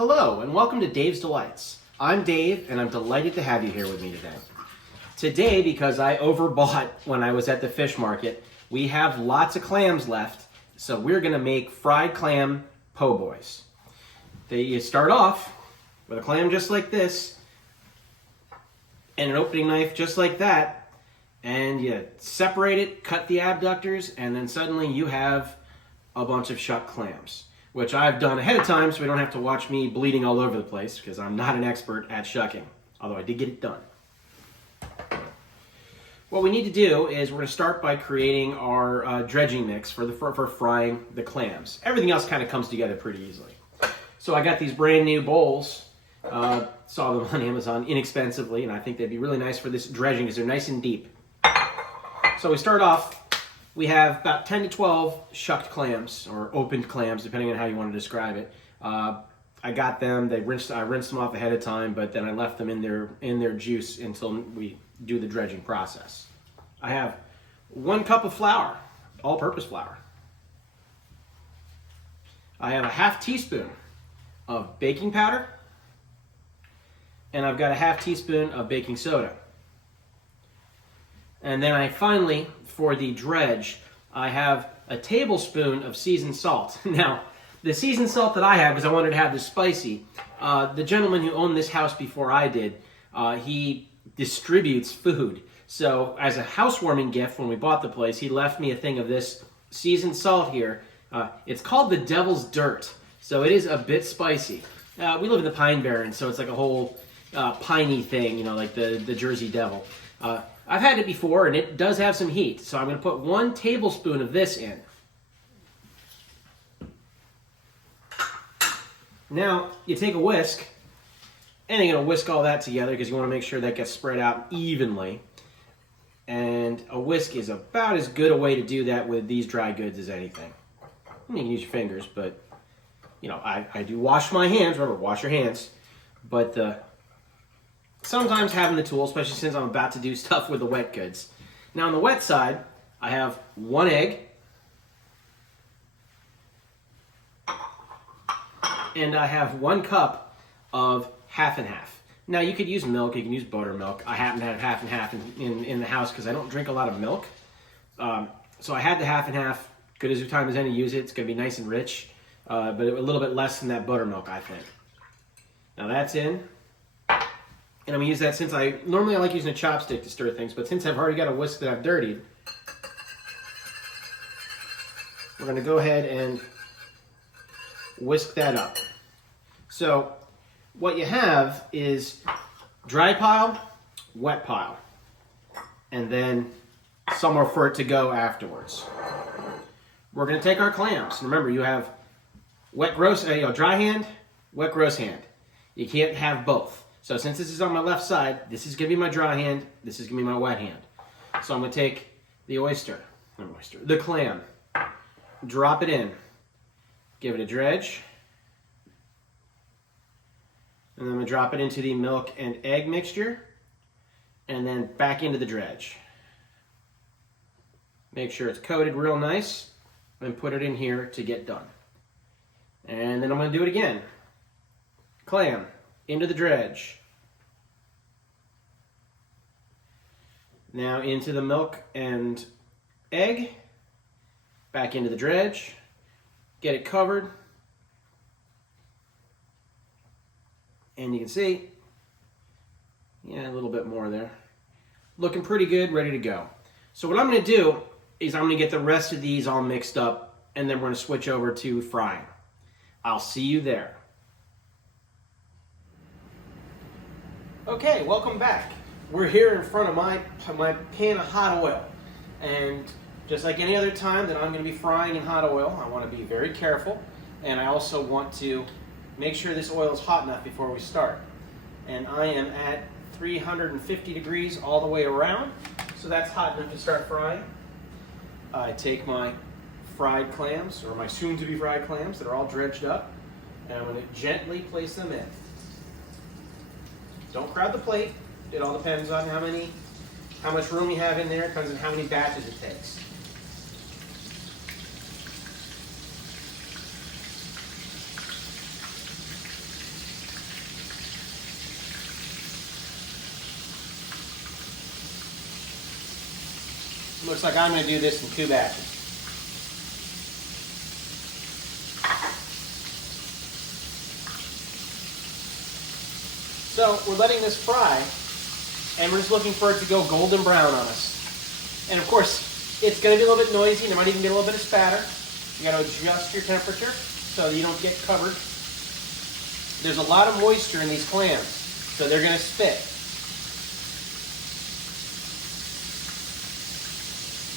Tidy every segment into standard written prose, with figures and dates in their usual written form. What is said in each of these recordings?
Hello and welcome to Dave's Delights. I'm Dave and I'm delighted to have you here with me today. Today, because I overbought when I was at the fish market, we have lots of clams left, so we're going to make fried clam po' boys. You start off with a clam just like this and an opening knife just like that, and you separate it, cut the abductors, and then suddenly you have a bunch of shucked clams, which I've done ahead of time so we don't have to watch me bleeding all over the place because I'm not an expert at shucking, although I did get it done. What we need to do is we're going to start by creating our dredging mix for frying the clams. Everything else kind of comes together pretty easily. So I got these brand new bowls, saw them on Amazon inexpensively, and I think they'd be really nice for this dredging because they're nice and deep. So we start off. We have about 10 to 12 shucked clams, or opened clams, depending on how you want to describe it. I got them. I rinsed them off ahead of time, but then I left them in their juice until we do the dredging process. I have 1 cup of flour, all-purpose flour. I have a ½ teaspoon of baking powder, and I've got a ½ teaspoon of baking soda. And then I finally, for the dredge, I have a tablespoon of seasoned salt. Now, the seasoned salt that I have, because I wanted to have this spicy, the gentleman who owned this house before I did, he distributes food. So as a housewarming gift, when we bought the place, he left me a thing of this seasoned salt here. It's called the Devil's Dirt, so it is a bit spicy. We live in the Pine Barrens, so it's like a whole piney thing, you know, like the Jersey Devil. I've had it before, and it does have some heat, so I'm going to put 1 tablespoon of this in. Now, you take a whisk, and you're going to whisk all that together because you want to make sure that gets spread out evenly. And a whisk is about as good a way to do that with these dry goods as anything. You can use your fingers, but, you know, I do wash my hands. Remember, wash your hands. But sometimes having the tool, especially since I'm about to do stuff with the wet goods. Now on the wet side, I have 1 egg, and I have 1 cup of half and half. Now you could use milk, you can use buttermilk. I happen to have half and half in the house because I don't drink a lot of milk. So I had the half and half, good as your time as any to use it. It's going to be nice and rich, but a little bit less than that buttermilk, I think. Now that's in. And I'm going to use that normally I like using a chopstick to stir things, but since I've already got a whisk that I've dirtied, we're going to go ahead and whisk that up. So what you have is dry pile, wet pile, and then somewhere for it to go afterwards. We're going to take our clams. Remember, you have dry hand, wet gross hand. You can't have both. So since this is on my left side, this is going to be my dry hand, this is going to be my wet hand. So I'm going to take the clam, drop it in, give it a dredge, and then I'm going to drop it into the milk and egg mixture, and then back into the dredge. Make sure it's coated real nice, and put it in here to get done. And then I'm going to do it again. Clam into the dredge. Now into the milk and egg. Back into the dredge. Get it covered. And you can see, a little bit more there. Looking pretty good, ready to go. So what I'm going to do is I'm going to get the rest of these all mixed up, and then we're going to switch over to frying. I'll see you there. Okay, welcome back. We're here in front of my pan of hot oil. And just like any other time that I'm going to be frying in hot oil, I want to be very careful. And I also want to make sure this oil is hot enough before we start. And I am at 350 degrees all the way around. So that's hot enough to start frying. I take my fried clams, or my soon-to-be fried clams that are all dredged up, and I'm going to gently place them in. Don't crowd the plate. It all depends on how much room you have in there. It depends on how many batches it takes. looks like I'm going to do this in 2 batches. So we're letting this fry, and we're just looking for it to go golden brown on us. And of course, it's going to be a little bit noisy. There might even be a little bit of spatter. You got to adjust your temperature so you don't get covered. There's a lot of moisture in these clams, so they're going to spit.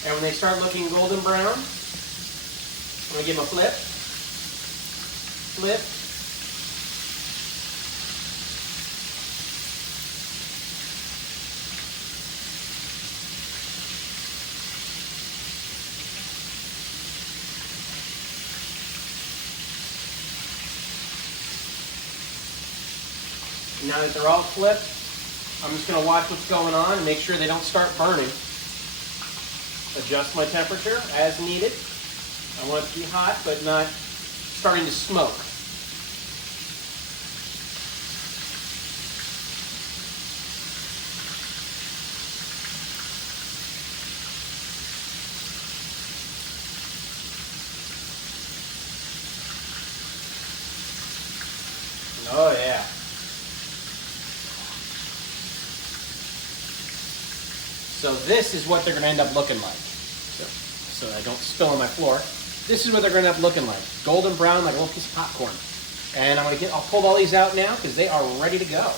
And when they start looking golden brown, I'm going to give them a flip, flip, now that they're all flipped, I'm just going to watch what's going on and make sure they don't start burning. Adjust my temperature as needed. I want it to be hot, but not starting to smoke. Oh yeah. So this is what they're going to end up looking like. So I don't spill on my floor. This is what they're going to end up looking like. Golden brown, like a little piece of popcorn. And I'll pull all these out now because they are ready to go.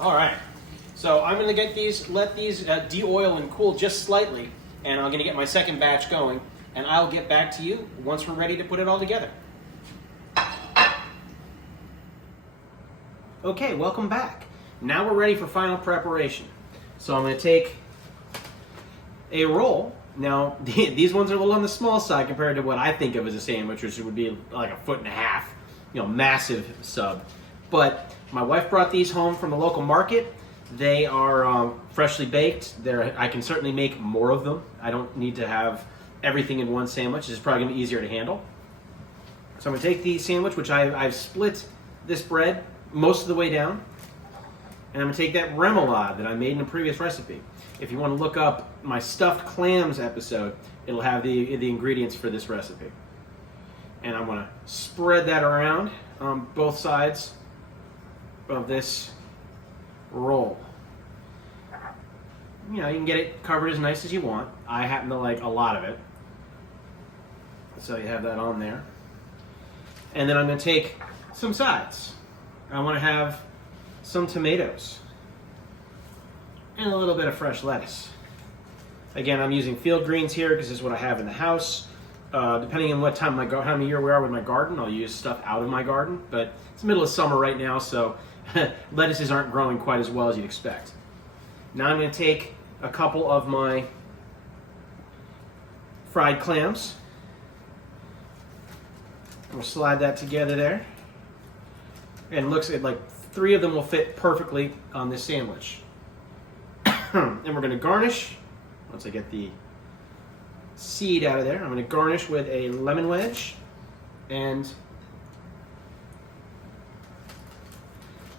All right. So I'm going to let these de-oil and cool just slightly, and I'm going to get my second batch going, and I'll get back to you once we're ready to put it all together. Okay, welcome back. Now we're ready for final preparation. So I'm going to take a roll. Now, these ones are a little on the small side compared to what I think of as a sandwich, which would be like a 1.5 foot, massive sub. But my wife brought these home from the local market. They are freshly baked. I can certainly make more of them. I don't need to have everything in one sandwich. It's probably going to be easier to handle. So I'm going to take the sandwich, which I've split this bread most of the way down. And I'm going to take that remoulade that I made in a previous recipe. If you want to look up my stuffed clams episode, it'll have the ingredients for this recipe. And I'm going to spread that around on both sides of this roll. You can get it covered as nice as you want. I happen to like a lot of it. So you have that on there. And then I'm going to take some sides. I want to have some tomatoes and a little bit of fresh lettuce. Again, I'm using field greens here because this is what I have in the house. Depending on what time of year we are with my garden, I'll use stuff out of my garden. But it's the middle of summer right now, so lettuces aren't growing quite as well as you'd expect. Now I'm going to take a couple of my fried clams. I'm going to slide that together there. And it looks like 3 of them will fit perfectly on this sandwich. And we're going to garnish, once I get the seed out of there, I'm going to garnish with a lemon wedge and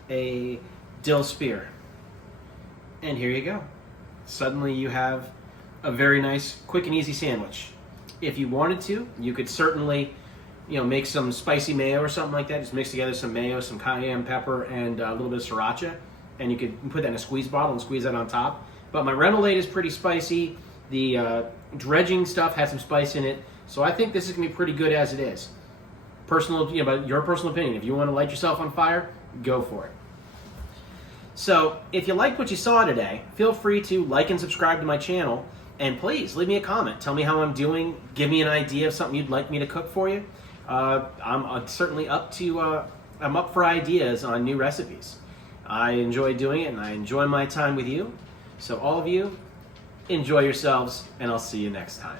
a dill spear. And here you go. Suddenly you have a very nice, quick and easy sandwich. If you wanted to, you could certainly make some spicy mayo or something like that. Just mix together some mayo, some cayenne pepper, and a little bit of sriracha. And you could put that in a squeeze bottle and squeeze that on top. But my remoulade is pretty spicy. The dredging stuff has some spice in it. So I think this is going to be pretty good as it is. But your personal opinion. If you want to light yourself on fire, go for it. So if you liked what you saw today, feel free to like and subscribe to my channel. And please leave me a comment. Tell me how I'm doing. Give me an idea of something you'd like me to cook for you. I'm certainly up for ideas on new recipes. I enjoy doing it, and I enjoy my time with you. So all of you, enjoy yourselves, and I'll see you next time.